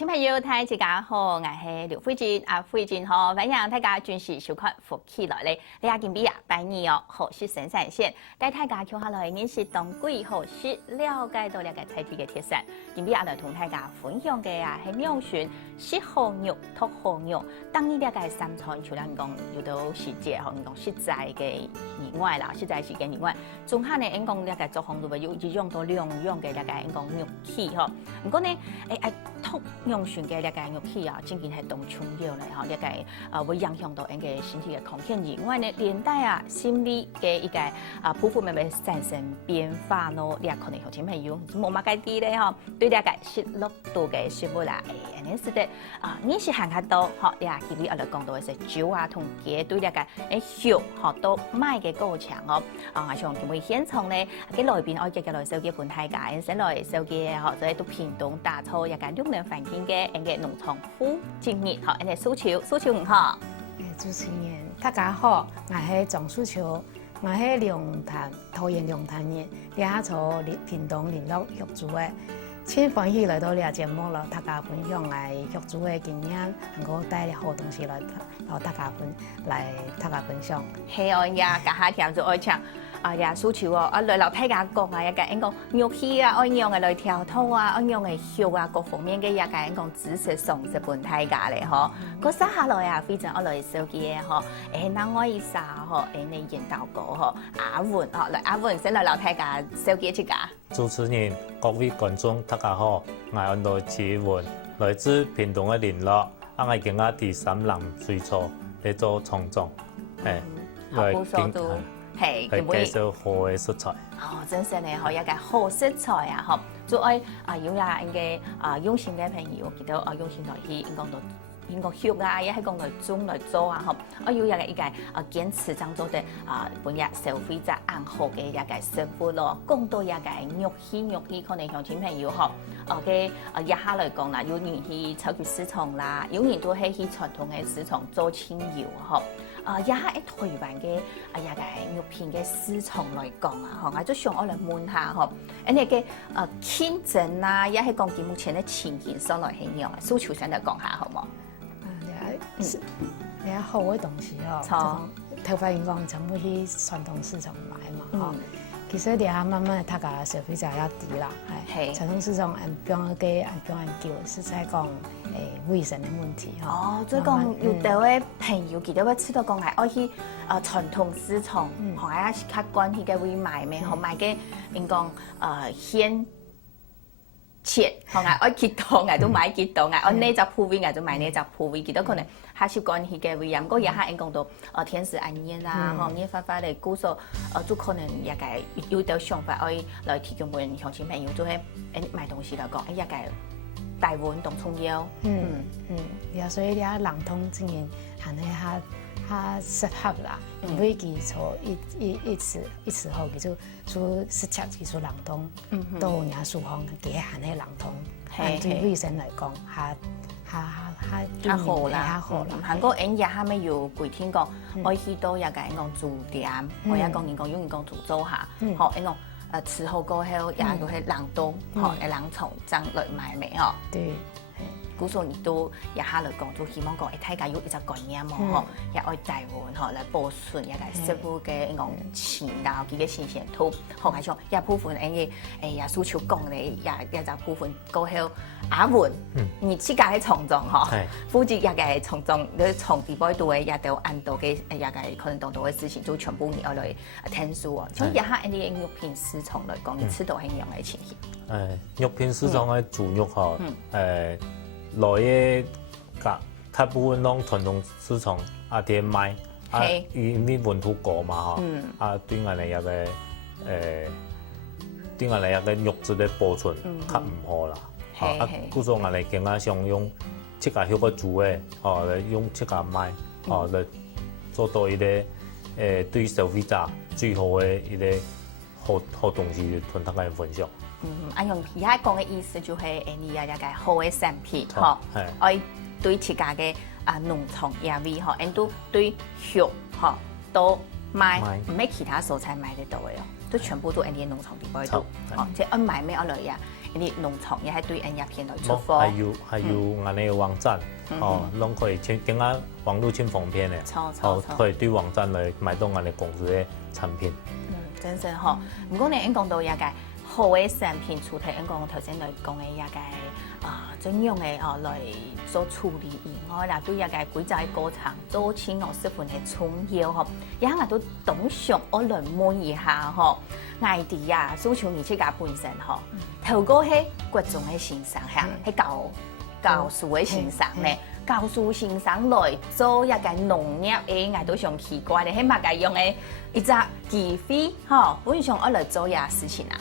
亲朋友，大家好，我是刘慧珍慧珍好，欢迎大家准时收看福气来咧。你阿今比啊，拜年哦，好是生产线，带大家跳下来认识当季好是了解到了解菜地嘅特色。今比啊来同大家分享嘅啊係養選食好肉、托好肉。當你了解三菜，除了講有到時節，可能講實在嘅以外啦，實在時間以外，仲下呢，講了解作風度有一種到兩樣嘅了解講肉氣嗬。唔過呢，托養選嘅了解肉氣啊，真係當重要咧嗬，了解會影響到人嘅身體嘅康健以外呢，連帶啊心理嘅一個皮膚咪咪產生變化咯，你可能有啲朋友冇乜計啲咧嗬，對了解食落度嘅食物啦，呢是的你是行下到嗬，你啊今日我哋講到嘅是酒啊同雞對了解肉學到賣嘅過程哦，我想佢會現場咧，嘅來賓我嘅來手機盤大家，先來手機嗬，就喺度屏東打造一間綠能環境嘅一個農場夫經驗嗬，一個蘇秋唔好。主持人大家好，我係莊蘇秋，我係龍潭桃園龍潭人，而家從屏東聯絡玉竹嘅。千歡喜來到呢個節目咯，大家分享嚟玉竹嘅經驗，能夠帶啲好東西來大家分享。係哦，呀，家下聽就愛唱呀，蘇秋哦，來老大家講啊，一個講肉氣啊，按樣嘅來調湯啊，按樣嘅肉啊，各方面嘅一個講知識上是本大家咧嗬。嗰三下來啊，非常我來手機嘅嗬，嗱我意思嗬，你研究過嗬，阿文嗬，來阿文先來老大家手機一家。主持人、各位觀眾，大家好，我係來自文，來自屏東嘅聯絡，我係今日第三輪水草嚟做創作，來介紹好嘅食材。哦，真係咧，可以一個好食材啊，嗬，做愛有呀嘅用心嘅朋友，記得用心來去講到學啊，也係講來種來做啊，嗬，我有一個堅持當做的本日消費者安好嘅一個生活咯。講到一個肉氣，可能鄉親朋友嗬，嘅一下來講啦，有人去超級市場啦，有人都係去傳統嘅市場做清油嗬。一下喺台灣嘅一個肉片嘅市場來講啊，嗬，我就想我來問下嗬，你嘅競爭啊，也係講佢目前嘅情形上來形容啊，蘇秋先嚟講下好冇？你好嘅東西哦，頭發現講全部去傳統市場買嘛，其實你下慢慢大家消費者要低啦，係傳統市場不用嘅不用叫，實在講衛生嘅問題哦，所以講有啲位朋友記得我知道講係愛去傳統市場，同埋是客觀去嘅會買咩，同埋嘅應講先。切，好啊！我幾多我都買幾多啊！我呢隻鋪位我就買呢隻鋪位，幾多可能還是關係嘅會，不過而家人講到天時安nhiên啊，嗬，你發嚟估數，都可能一個有啲想法，可以來提供俾鄉親朋友，都係買東西來講，一個大碗當重要。所以你啊，冷凍經驗係呢它適合啦，唔會記錯一時候佢就做食材技術冷凍，到人家廚房嘅係呢冷凍，對衛生嚟講，它好啦，韓國人也係咪有規定講，我去到一個講住店，我也講有人講住租下，學講伺候過後也都係冷凍，學冷藏裝來賣咩哦。對。古數你都一下嚟講，都希望講大家有一個概念喎，也愛台灣嗬來保存一個食物嘅講錢啊，佢嘅新鮮度，學下上也部分嘅也蘇秋講咧，也就部分過後阿文，你自家喺從中嗬，負責也係從中，你從地方度嘅也都按到嘅也係可能當到嘅事情，都全部你愛來聽數喎。所以一下啲肉片市場嚟講，你知道係樣嘅情形。肉片市場嘅豬肉嗬，來嘅大部分攏傳統市場啲賣，因為溫度高嘛嗬，對我哋一個對我哋一個肉質嘅保存較唔好啦，故所我哋更加想用即個嗰個煮嘅，嚟用即個賣，嚟做到一個對消費者最好嘅一個好東西同大家分享。用而家講嘅意思就係你有一個好嘅產品，嗬，我對自家嘅農場也會嗬，都對肉嗬都買，唔係其他蔬菜買得到嘅都全部都人哋农場地嗰度，哦，即係買咩落嚟呀？人哋農場也係對人家片來出貨，還有我哋網站，哦，攏可以簽，更加網絡簽方便嘅，哦，可以對網站來買到我哋公司嘅產品。真係嗬，唔過你啱講到一個好嘅產品出題，啱講頭先來講嘅一個怎樣嘅來做處理以外啦，對一個規則嘅過程做清楚十分嘅重要嗬。而家我都董想我來問一下嗬，外地啊，蘇潮你自家本身嗬，透過係各種嘅先生嚇，係教書嘅先生咧，教書先生來做一個農業嘅，我都上奇怪咧，係乜嘅用嘅一隻機器嗬，本上我來做嘢事情啊。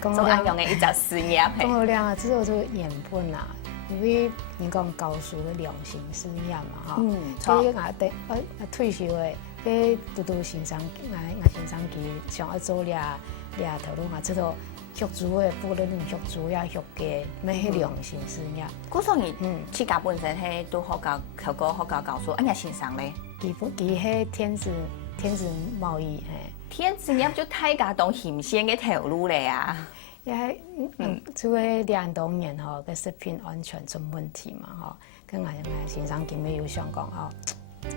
做啱用嘅一隻事業。講好靚啊，之後就原本啊，因為你講教書嘅良心事業嘛，嗬，所以我退休嘅，啲拄先生，我先生佢想要做俩頭路嘛，即係學主嘅，不論學主也學嘅，咩係良心事業。嗰時你自家本身係都學教透過學教書，人先生咧，佢係天子貿易係。天子業就大家當險險嘅頭路嚟啊！也係做嘅2年嗬，個食品安全出問題嘛嗬，跟我先生今日有想講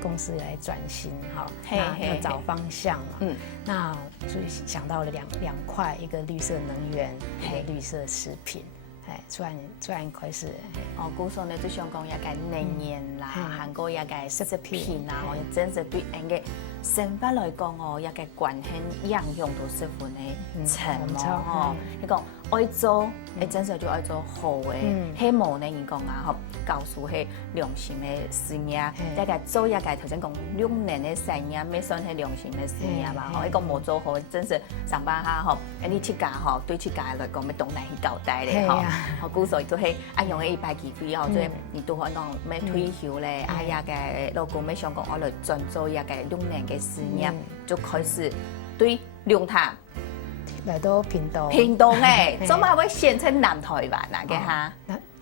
公司來轉型哈，要找方向嘛。那所以想到了兩塊，一個綠色能源，一個綠色食品。突然開始。古時呢，就想講一個能源啦，韓國一個食品啦，我真係對人嘅生活來講一個關係應用到十分嘅沉哦。你講愛做，真係就愛做好嘅，希望呢人講啊，教書係良心嘅事業，一個做一個頭先講6年嘅事業，咩算係良心嘅事業嘛？一個冇做好，真係上班下你出家對出家來講，咩東南去交代咧我古時都係用嘅100幾歲即係你都可能咩退休咧，一個老公咩想講我來專做一個6年嘅事業，就開始對龍潭來到屏東誒，做乜會選擇南台灣啊？嘅嚇，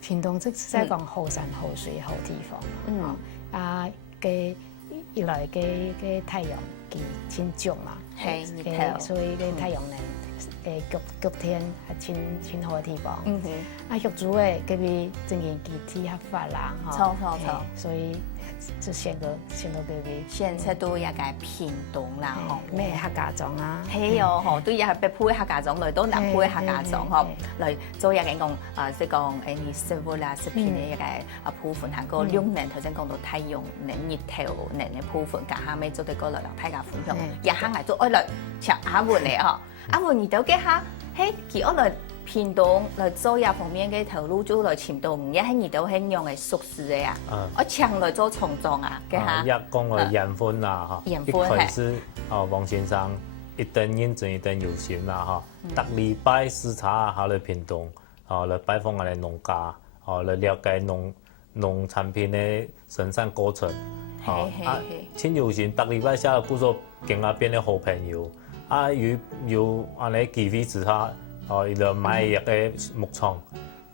屏東即係講好山好水好地方，嘅一來嘅太陽佢真足嘛，所以嘅太陽能極天係真好嘅地方。學主嘅嗰邊正然基地合法啦，錯，所以就選到嗰邊。選擇到一個屏東啦，咩客家莊啊？係哦，都有北部嘅客家莊來到南部嘅客家莊來做一個講即係講你生活啦、食品嘅一個部分，行過6年頭先講到太陽能、日頭能嘅部分，家下咪做啲個來大家分享。日下捱做愛來請阿文嚟阿文而到嘅下，喺佢愛來屏東來做一方面嘅頭路，做來潛到唔一喺而到係用嘅熟食嘅啊，我請來做重裝啊嘅下。一講個緣分啦嚇，一開始王先生一定認真一定有心啦嚇，逐禮拜視察下來屏東，來拜訪我哋農家，來了解農產品嘅生產過程，真有心，逐禮拜下來，故說更加變得好朋友。有安尼機會之下，伊就買一個牧場，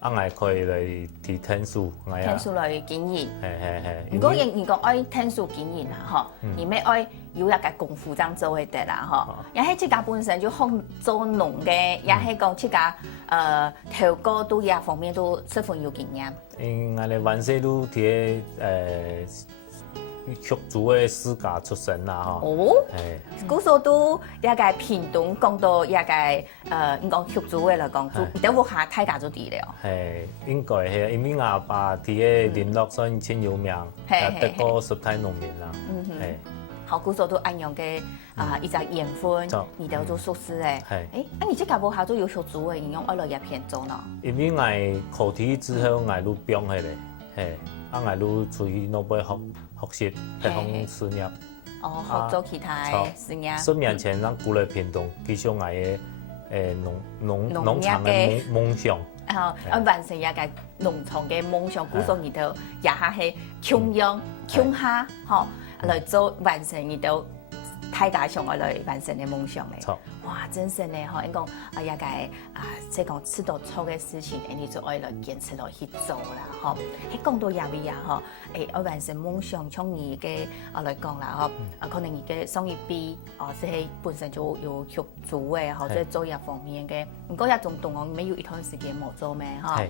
我可以來提天數，天數來經營。係。如果人講愛天數經營啊，而咩愛有一個功夫咁做嘅得啦，也係自家本身就學做農嘅，也係講自家頭哥都一方面都十分有經驗。我哋萬世都啲學主嘅世家出身啦，古時都一個屏東講到一個應講學主嘅來講，都冇下太大咗啲了。應該係，因為我爸啲嘅聯絡算真有名，得過十大農民啦。好，古時都按樣嘅一隻緣分，而到做熟食嘅。你即家冇下都有學主嘅，應用愛來一片做咯。因為我考體之後，我都變係咧，我都出去嗰邊學習太空事業，學做其他事業。10年前，咱過來屏東，繼續我嘅農場嘅夢想。完成一個農場嘅夢想，古時而到也係係強下來做完成而到大家想要来完成的梦想嘞。错。哇，真是嘞吼！因讲也个即讲吃到错嘅事情，你就爱来坚持落去做啦，吼。喺讲到亚位啊，吼，要完成梦想，从你嘅来讲啦，吼，可能你嘅双语比即係本身就有學足嘅，或者做嘢方面嘅，唔過一種同學沒有一段時間冇做咩，嗬。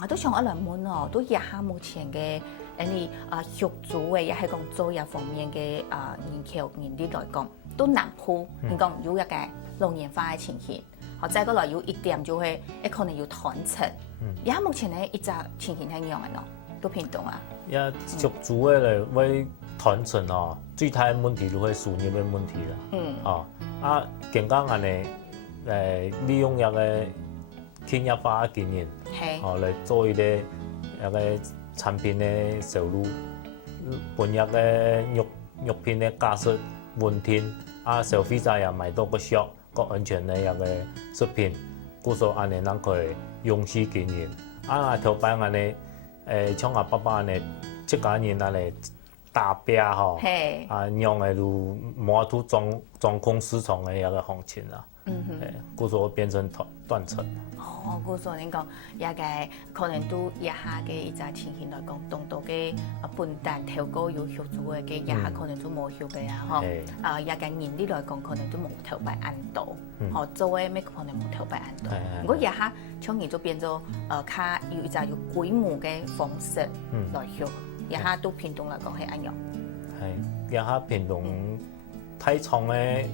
我都想一來問哦，都以下目前嘅你學足嘅，也係講做嘢方面嘅研究研啲來講，都難鋪。你講有一個老年化嘅情形，或者個來有一點就係可能要斷層。以下目前咧一隻情形係樣嘅咯，都偏動啊。也學足嘅咧，為斷層哦，最大嘅問題就係輸入嘅問題啦。更加安尼利用一個輕業化嘅經驗，嚟做一啲產品嘅銷路，本日嘅肉品嘅價值穩定，消費者也買到個俗、個安全嘅一個食品，故所安尼咱可以用心經營。頭擺安尼像爸爸安尼，即個人安尼打拼吼，讓個如摸出掌控市場嘅一個行情啦。故所變成斷層。故所你講也個可能都一下嘅一隻情形來講，當到嘅笨蛋頭高有學做嘅，一下可能都冇學嘅啊，嗬。也個人力來講，可能都冇頭擺按到，做嘅咩可能冇頭擺按到。如果一下從而就變咗較有一隻有規模嘅方式來學，一下都偏動來講係按樣。係，一下偏動太重嘅。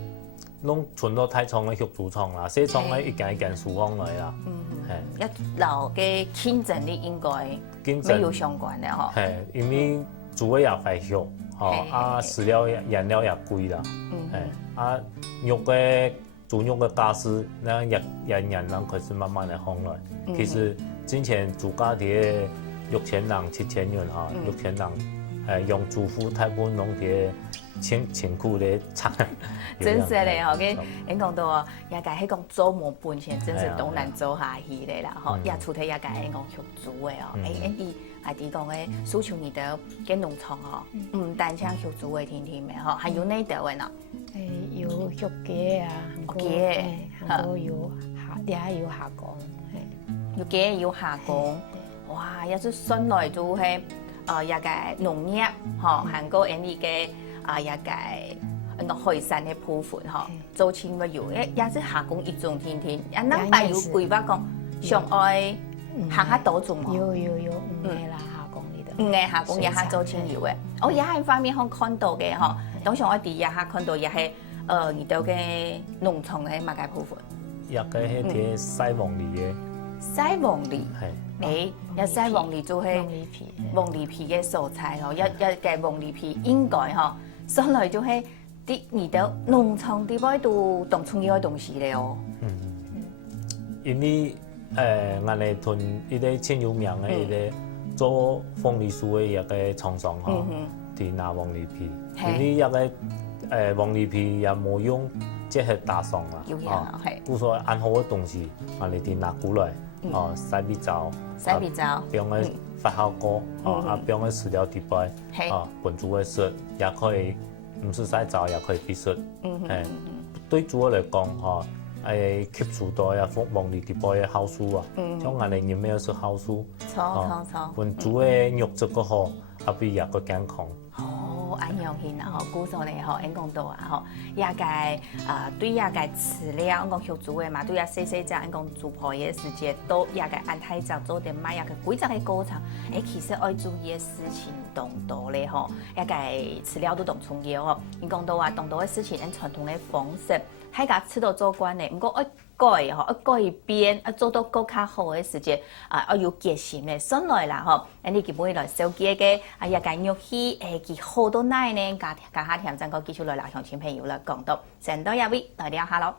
攏存到太重嘅學主廠啦，細廠嘅一件一件數放來啦。一流嘅競爭力應該沒有相關嘅嗬。係，因為做嘅也快學，飼料原料也貴啦。肉嘅做肉嘅價值，那人開始慢慢嚟放來。其實之前做家啲6000人、7000元嚇，6000人用主婦大部分攏啲。辛苦的產，真是嘞吼！嘅，你講到哦，也個係講做冇本錢，真是都難做下去嘞啦吼！也出體也個係講學做嘅哦，啲係講嘅蘇州呢度嘅農場哦，唔單止學做嘅天天嘅吼，還有呢度嘅呢？有學雞啊，韓國有下工，有雞有下工，哇！也就順來就係也個農業吼，韓國人哋嘅。也個個海產嘅部分嗬，做清乜有，也是下工一種天天，咱爸有規劃講，上愛下多種喎。有5個啦下工呢度。5個下工也下做清有嘅，也係方面可看到嘅嗬，當上我哋也下看到也係而度嘅農場嘅乜嘅部分。也個係啲西黃梨嘅。西黃梨。係。一西黃梨就係黃梨皮嘅蔬菜嗬，一嘅黃梨皮應該嗬。上來就係啲而到農場啲位都當重要嘅東西咧哦。因為我哋同一啲真有名嘅一啲做鳳梨酥嘅一個廠商嗬，啲拿黃梨皮，因為一個黃梨皮也冇用即係打霜啦，故所按好嘅東西，我哋啲拿過來，洗鼻皂，用嘅發酵鍋，用嘅飼料底杯，本煮嘅食也可以。唔是洗澡也可以必食，對豬嚟講吸收到一副黃梨啲杯嘅好處啊，像我哋飲咩是好處，本豬嘅肉質個好，比也個健康。安樣型啊，古時候咧，應講到啊，也個對也個飼料，講學煮嘅嘛，對也細隻，應講煮破嘅時間都也個按太早做點買，也個規則嘅過程，其實愛注意嘅事情當多咧，也個飼料都當重要哦。應講到話當多嘅事情，按傳統嘅方式，喺個吃到做慣咧，唔過改變，做到更加好嘅時間，要有決心咧，上來啦，你基本來手機嘅也個肉氣，佢好多奶呢，家下添真個繼續來啦，鄉親朋友來講到，成多一位來聊下咯。